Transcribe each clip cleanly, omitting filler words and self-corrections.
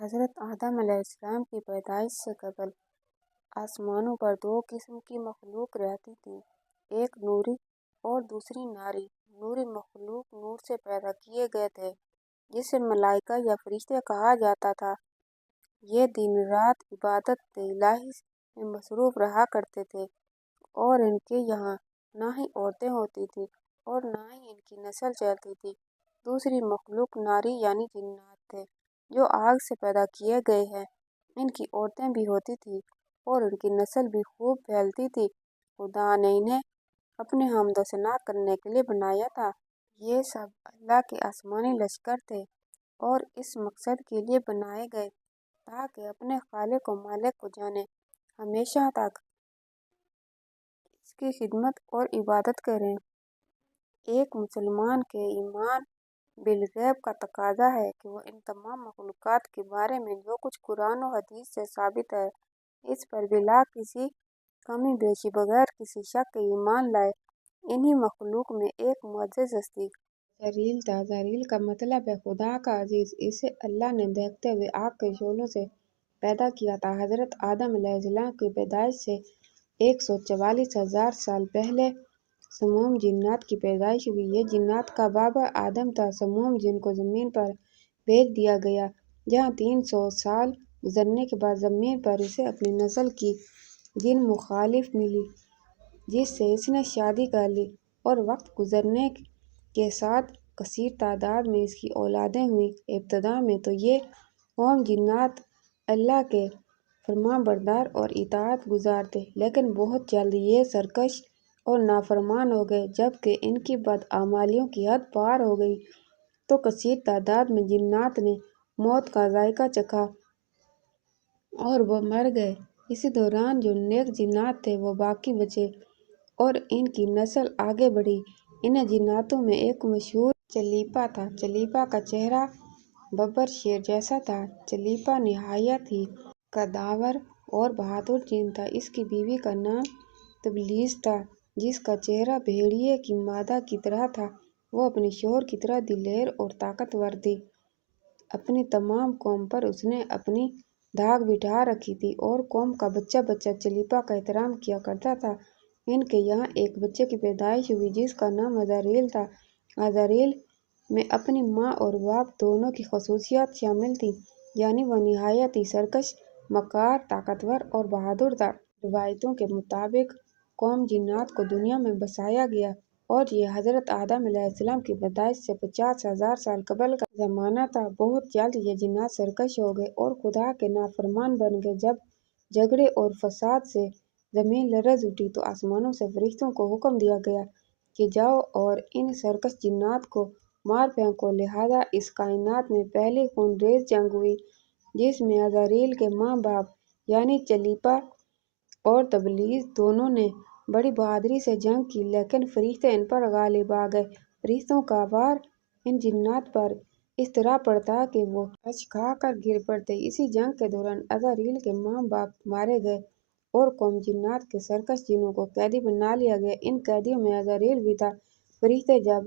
حضرت آدم علیہ السلام کی پیدائش سے قبل آسمانوں پر دو قسم کی مخلوق رہتی تھی، ایک نوری اور دوسری ناری۔ نوری مخلوق نور سے پیدا کیے گئے تھے جسے ملائکہ یا فرشتے کہا جاتا تھا۔ یہ دن رات عبادت الہی میں مصروف رہا کرتے تھے اور ان کے یہاں نہ ہی عورتیں ہوتی تھیں اور نہ ہی ان کی نسل چلتی تھی۔ دوسری مخلوق ناری یعنی جنات تھے جو آگ سے پیدا کیے گئے ہیں۔ ان کی عورتیں بھی ہوتی تھیں اور ان کی نسل بھی خوب پھیلتی تھی۔ خدا نے انہیں اپنے حمد و ثنا کرنے کے لیے بنایا تھا۔ یہ سب اللہ کے آسمانی لشکر تھے اور اس مقصد کے لیے بنائے گئے تاکہ اپنے خالق و مالک کو جانیں، ہمیشہ تک اس کی خدمت اور عبادت کریں۔ ایک مسلمان کے ایمان بالغیب کا تقاضا ہے کہ وہ ان تمام مخلوقات کے بارے میں جو کچھ قرآن و حدیث سے ثابت ہے اس پر بلا کسی کمی بیشی بغیر کسی شک کے ایمان لائے۔ انہی مخلوق میں ایک معزز ہستی عزرائیل تھا۔ عزرائیل کا مطلب ہے خدا کا عزیز۔ اسے اللہ نے دیکھتے ہوئے آگ کے شعلوں سے پیدا کیا تھا۔ حضرت آدم علیہ السلام کی پیدائش سے 144,000 سال پہلے سموم جنات کی پیدائش ہوئی۔ یہ جنات کا بابا آدم تھا۔ سموم جن کو زمین پر بھیج دیا گیا جہاں 300 سال گزرنے کے بعد زمین پر اسے اپنی نسل کی جن مخالف ملی جس سے اس نے شادی کر لی اور وقت گزرنے کے ساتھ کثیر تعداد میں اس کی اولادیں ہوئیں۔ ابتدا میں تو یہ قوم جنات اللہ کے فرمانبردار اور اطاعت گزار تھے، لیکن بہت جلد یہ سرکش اور نافرمان ہو گئے۔ جب کہ ان کی بدعمالیوں کی حد پار ہو گئی تو کثیر تعداد میں جنات نے موت کا ذائقہ چکھا اور وہ مر گئے۔ اسی دوران جو نیک جنات تھے وہ باقی بچے اور ان کی نسل آگے بڑھی۔ ان جناتوں میں ایک مشہور چلیپا تھا۔ چلیپا کا چہرہ ببر شیر جیسا تھا۔ چلیپا نہایت ہی قداور اور بہادر جن تھا۔ اس کی بیوی کا نام تبلیس تھا جس کا چہرہ بھیڑیے کی مادہ کی طرح تھا۔ وہ اپنے شوہر کی طرح دلیر اور طاقتور تھی۔ اپنی تمام قوم پر اس نے اپنی دھاک بٹھا رکھی تھی اور قوم کا بچہ بچہ چلیپا کا احترام کیا کرتا تھا۔ ان کے یہاں ایک بچے کی پیدائش ہوئی جس کا نام عزرائیل تھا۔ عزرائیل میں اپنی ماں اور باپ دونوں کی خصوصیات شامل تھیں، یعنی وہ نہایت ہی سرکش، مکار، طاقتور اور بہادر تھا۔ روایتوں کے مطابق قوم جنات کو دنیا میں بسایا گیا اور یہ حضرت آدم علیہ السلام کی پیدائش سے 50,000 سال قبل کا زمانہ تھا۔ بہت جلد یہ جنات سرکش ہو گئے اور خدا کے نافرمان بن گئے۔ جب جھگڑے اور فساد سے زمین لرز اٹھی تو آسمانوں سے فرشتوں کو حکم دیا گیا کہ جاؤ اور ان سرکش جنات کو مار پھینکو۔ لہٰذا اس کائنات میں پہلی خون ریز جنگ ہوئی جس میں عزرائیل کے ماں باپ یعنی چلیپا اور تبلیس دونوں نے بڑی بہادری سے جنگ کی، لیکن فرشتے ان پر غالب آ گئے۔ فرشتوں کا وار ان جنات پر اس طرح پڑتا کہ وہ رچ کھا کر گر پڑتے۔ اسی جنگ کے دوران عزرائیل کے ماں باپ مارے گئے اور قوم جنات کے سرکش جنوں کو قیدی بنا لیا گیا۔ ان قیدیوں میں عزرائیل بھی تھا۔ فرشتے جب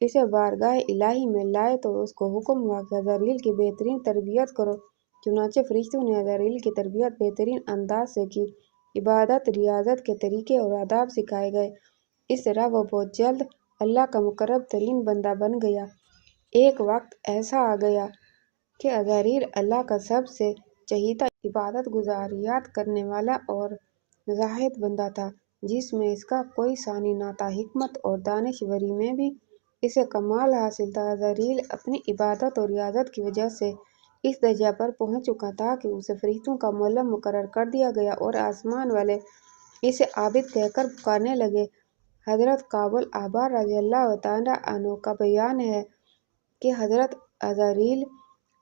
اسے بارگاہ الہی میں لائے تو اس کو حکم ہوا کہ عزرائیل کی بہترین تربیت کرو۔ چنانچہ فرشتوں نے عزرائیل کی تربیت بہترین انداز سے کی۔ عبادت ریاضت کے طریقے اور آداب سکھائے گئے۔ اس طرح وہ بہت جلد اللہ کا مقرب ترین بندہ بن گیا۔ ایک وقت ایسا آ گیا کہ عزرائیل اللہ کا سب سے چہیتا، عبادت گزار، یاد کرنے والا اور زاہد بندہ تھا جس میں اس کا کوئی ثانی نہ تھا۔ حکمت اور دانشوری میں بھی اسے کمال حاصل تھا۔ عزرائیل اپنی عبادت اور ریاضت کی وجہ سے اس درجہ پر پہنچ چکا تھا کہ اسے فرشتوں کا معلم مقرر کر دیا گیا اور آسمان والے اسے عابد کہہ کر پکارنے لگے۔ حضرت کعب الاحبار رضی اللہ تعالیٰ عنہ کا بیان ہے کہ حضرت عزرائیل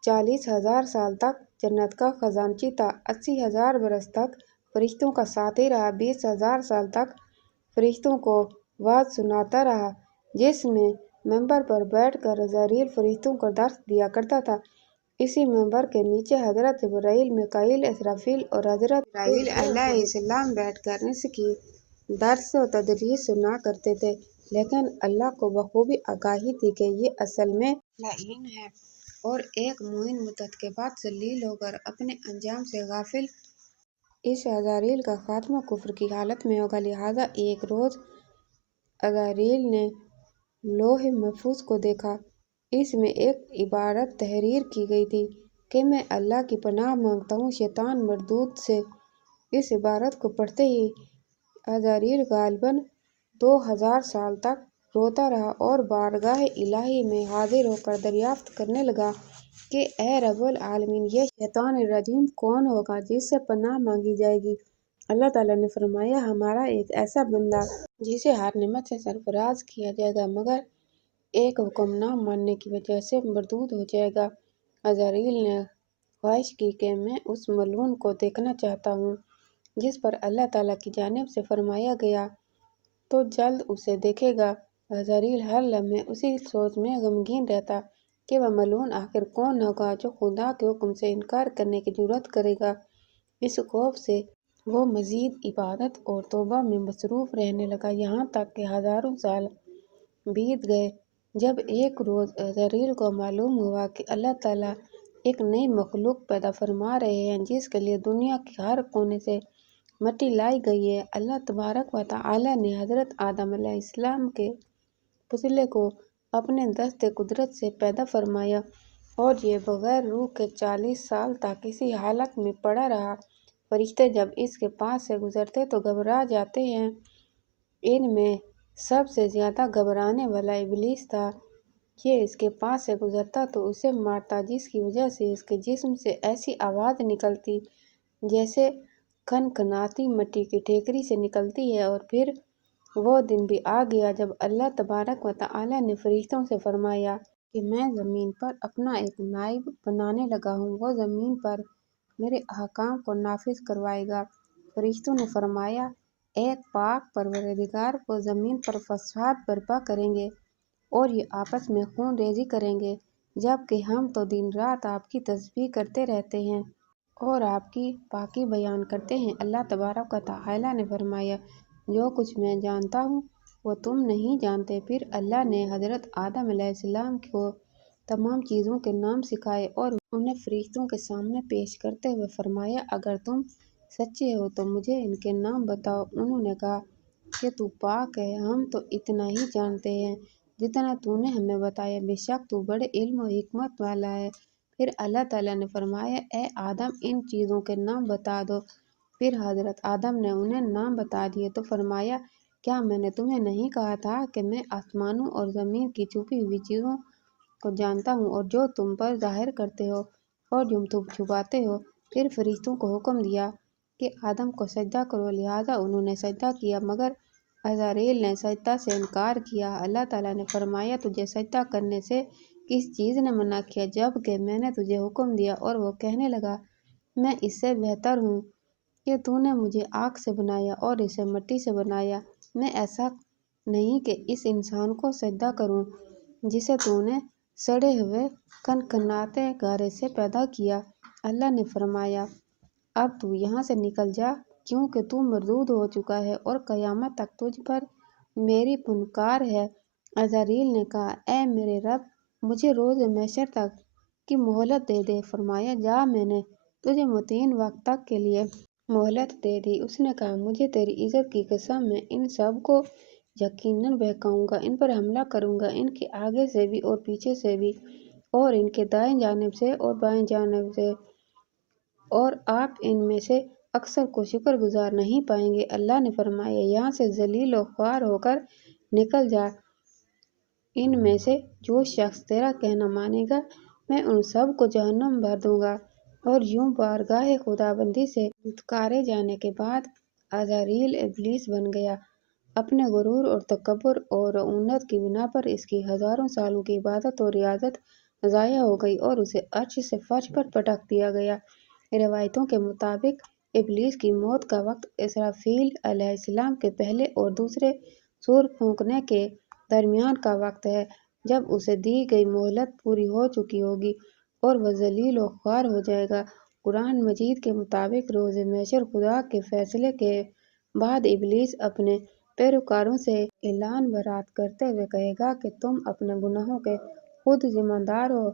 40,000 سال تک جنت کا خزانچی تھا، 80,000 برس تک فرشتوں کا ساتھی رہا، 20,000 سال تک فرشتوں کو وعظ سناتا رہا جس میں ممبر پر بیٹھ کر عزرائیل فرشتوں کو درس دیا کرتا تھا۔ اسی ممبر کے نیچے حضرت جبرائیل، میکائیل، اسرافیل اور حضرت اسرافیل علیہ السلام بیٹھ کر اس کی درس و تدریس سنا کرتے تھے، لیکن اللہ کو بخوبی آگاہی تھی کہ یہ اصل میں لعین ہے۔ اور ایک معین مدت کے بعد ذلیل ہو کر اپنے انجام سے غافل۔ اس عزرائیل کا خاتمہ کفر کی حالت میں ہوگا، لہٰذا ایک روز عزرائیل نے لوح محفوظ کو دیکھا۔ اس میں ایک عبارت تحریر کی گئی تھی کہ میں اللہ کی پناہ مانگتا ہوں شیطان مردود سے۔ اس عبارت کو پڑھتے ہی عزرائیل غالباً 2000 سال تک روتا رہا اور بارگاہ الہی میں حاضر ہو کر دریافت کرنے لگا کہ اے رب العالمین، یہ شیطان الرجیم کون ہوگا جس سے پناہ مانگی جائے گی؟ اللہ تعالیٰ نے فرمایا، ہمارا ایک ایسا بندہ جسے ہر نعمت سے سرفراز کیا جائے گا مگر ایک حکم نہ ماننے کی وجہ سے مردود ہو جائے گا۔ عزرائیل نے خواہش کی کہ میں اس ملعون کو دیکھنا چاہتا ہوں جس پر اللہ تعالیٰ کی جانب سے فرمایا گیا تو جلد اسے دیکھے گا۔ عزرائیل ہر لمحے اسی سوچ میں غمگین رہتا کہ وہ ملعون آخر کون ہوگا جو خدا کے حکم سے انکار کرنے کی جرات کرے گا۔ اس خوف سے وہ مزید عبادت اور توبہ میں مصروف رہنے لگا، یہاں تک کہ ہزاروں سال بیت گئے۔ جب ایک روز عزرائیل کو معلوم ہوا کہ اللہ تعالیٰ ایک نئی مخلوق پیدا فرما رہے ہیں جس کے لیے دنیا کے ہر کونے سے مٹی لائی گئی ہے، اللہ تبارک و تعالیٰ نے حضرت آدم علیہ السلام کے پتلے کو اپنے دست قدرت سے پیدا فرمایا اور یہ بغیر روح کے 40 سال تک اسی حالت میں پڑا رہا۔ فرشتے جب اس کے پاس سے گزرتے تو گھبرا جاتے ہیں۔ ان میں سب سے زیادہ گھبرانے والا ابلیس تھا۔ یہ اس کے پاس سے گزرتا تو اسے مارتا، جس کی وجہ سے اس کے جسم سے ایسی آواز نکلتی جیسے کھنکھناتی مٹی کی ٹھیکری سے نکلتی ہے۔ اور پھر وہ دن بھی آ گیا جب اللہ تبارک و تعالیٰ نے فرشتوں سے فرمایا کہ میں زمین پر اپنا ایک نائب بنانے لگا ہوں، وہ زمین پر میرے احکام کو نافذ کروائے گا۔ فرشتوں نے فرمایا، ایک پاک پروردگار، وہ زمین پر فساد برپا کریں گے اور یہ آپس میں خون ریزی کریں گے، جبکہ ہم تو دن رات آپ کی تسبیح کرتے رہتے ہیں اور آپ کی پاکی بیان کرتے ہیں۔ اللہ تبارک و تعالیٰ نے فرمایا، جو کچھ میں جانتا ہوں وہ تم نہیں جانتے۔ پھر اللہ نے حضرت آدم علیہ السلام کو تمام چیزوں کے نام سکھائے اور انہیں فرشتوں کے سامنے پیش کرتے ہوئے فرمایا، اگر تم سچے ہو تو مجھے ان کے نام بتاؤ۔ انہوں نے کہا کہ تو پاک ہے، ہم تو اتنا ہی جانتے ہیں جتنا تو نے ہمیں بتایا، بے شک تو بڑے علم و حکمت والا ہے۔ پھر اللہ تعالیٰ نے فرمایا، اے آدم، ان چیزوں کے نام بتا دو۔ پھر حضرت آدم نے انہیں نام بتا دیے تو فرمایا، کیا میں نے تمہیں نہیں کہا تھا کہ میں آسمانوں اور زمین کی چھپی ہوئی چیزوں کو جانتا ہوں اور جو تم پر ظاہر کرتے ہو اور جو تم چھپاتے ہو؟ پھر فرشتوں کو حکم دیا کہ آدم کو سجدہ کرو، لہٰذا انہوں نے سجدہ کیا مگر عزرائیل نے سجدہ سے انکار کیا۔ اللہ تعالیٰ نے فرمایا، تجھے سجدہ کرنے سے کس چیز نے منع کیا جب کہ میں نے تجھے حکم دیا؟ اور وہ کہنے لگا، میں اس سے بہتر ہوں کہ تو نے مجھے آگ سے بنایا اور اسے مٹی سے بنایا۔ میں ایسا نہیں کہ اس انسان کو سجدہ کروں جسے تو نے سڑے ہوئے کھنکھناتے گارے سے پیدا کیا۔ اللہ نے فرمایا، اب تو یہاں سے نکل جا کیونکہ تو مردود ہو چکا ہے اور قیامت تک تجھ پر میری پنکار ہے۔ عزرائیل نے کہا، اے میرے رب، مجھے روز محشر تک کی مہلت دے دے۔ فرمایا، جا، میں نے تجھے متعین وقت تک کے لیے مہلت دے دی۔ اس نے کہا، مجھے تیری عزت کی قسم، میں ان سب کو یقیناً بہکاؤں گا، ان پر حملہ کروں گا، ان کے آگے سے بھی اور پیچھے سے بھی اور ان کے دائیں جانب سے اور بائیں جانب سے، اور آپ ان میں سے اکثر کو شکر گزار نہیں پائیں گے۔ اللہ نے فرمایا، یہاں سے ذلیل و خوار ہو کر نکل جا۔ ان میں سے جو شخص تیرا کہنا مانے گا میں ان سب کو جہنم بھر دوں گا۔ اور یوں بارگاہ خداوندی سے دھتکارے جانے کے بعد عزرائیل ابلیس بن گیا۔ اپنے غرور اور تکبر اور رعونت کی بنا پر اس کی ہزاروں سالوں کی عبادت اور ریاضت ضائع ہو گئی اور اسے عرش سے فرش پر پٹک دیا گیا۔ روایتوں کے مطابق ابلیس کی موت کا وقت اسرافیل علیہ السلام کے پہلے اور دوسرے سور پھونکنے کے درمیان کا وقت ہے، جب اسے دی گئی مہلت پوری ہو چکی ہوگی اور وہ ذلیل و خوار ہو جائے گا۔ قرآن مجید کے مطابق روز محشر خدا کے فیصلے کے بعد ابلیس اپنے پیروکاروں سے اعلان برات کرتے ہوئے کہے گا کہ تم اپنے گناہوں کے خود ذمہ دار ہو،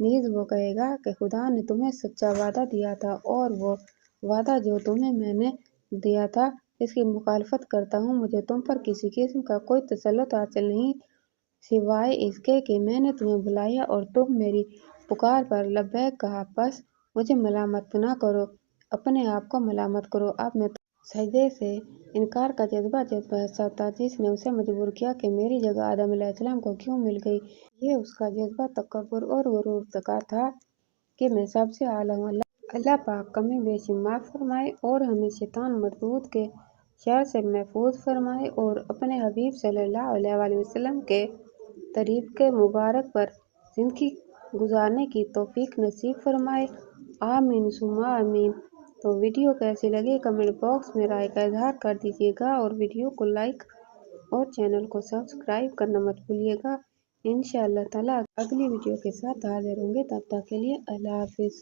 نیز وہ کہے گا کہ خدا نے تمہیں سچا وعدہ دیا تھا اور وہ وعدہ جو تمہیں میں نے دیا تھا اس کی مخالفت کرتا ہوں۔ مجھے تم پر کسی قسم کا کوئی تسلط حاصل نہیں سوائے اس کے کہ میں نے تمہیں بلایا اور تم میری پکار پر لبیک کہا۔ بس مجھے ملامت نہ کرو، اپنے آپ کو ملامت کرو۔ اب میں سجدے سے انکار کا جذبہ جذب حسد تھا جس نے اسے مجبور کیا کہ میری جگہ آدم علیہ السلام کو کیوں مل گئی۔ یہ اس کا جذبہ تکبر اور غرور کا تھا کہ میں سب سے اعلیٰ ہوں۔ اللہ پاک کمی بیشی معاف فرمائے اور ہمیں شیطان مردود کے شر سے محفوظ فرمائے اور اپنے حبیب صلی اللہ علیہ وسلم کے طریقے مبارک پر زندگی گزارنے کی توفیق نصیب فرمائے۔ آمین ثم آمین۔ تو ویڈیو کیسی لگی کمنٹ باکس میں رائے کا اظہار کر دیجیے گا اور ویڈیو کو لائک اور چینل کو سبسکرائب کرنا مت بھولیے گا۔ انشاءاللہ تعالیٰ اگلی ویڈیو کے ساتھ حاضر ہوں گے، تب تک کے لیے اللہ حافظ۔